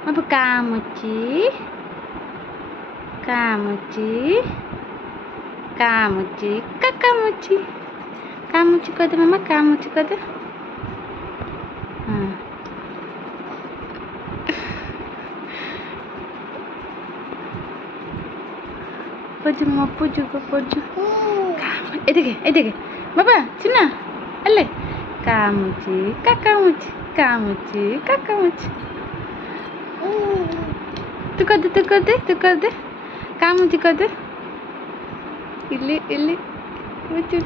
అప్పుడు కాముచ్చి కాముచ్చి కాముచ్చి కాముచ్చి కాముచ్చి కదా మమ్మ కాముచ్చి కదా పొద్దు మా పొద్దు పొద్దు ఎదిగే ఎదిగే బాబా చిన్న అల్లే కాముచ్చి కాముచ్చి కాముచ్చి కాముచ్చి तू कर दे काम मुझे कर दे इल्ली इल्ली मुझे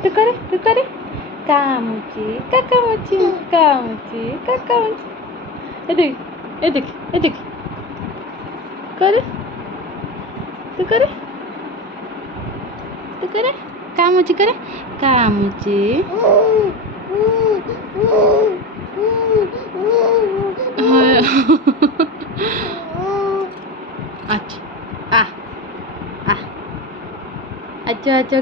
तू करे कामुची कामुची कामुची कामुची एदिक करे तू करे कामुची करे कामुची अच्छा अच्छा अच्छा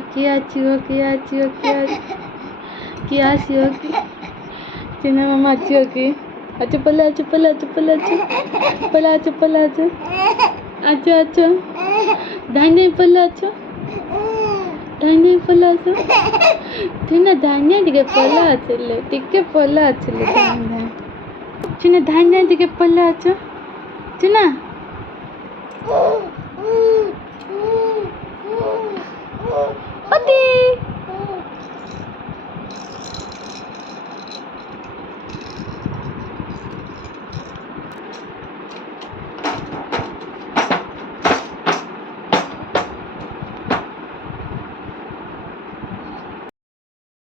क्या చిన్న మమ్మ వచ్చి ఓకే అచ్చు పల్ల అచ్చు ధాన్యం పల్ల అచ్చు చిన్న ధాన్యం దిగే పల్ల వచ్చలే టిక్కే పల్ల వచ్చలే చిన్న ధాన్యం దిగే పల్ల అచ్చు చిన్న పతి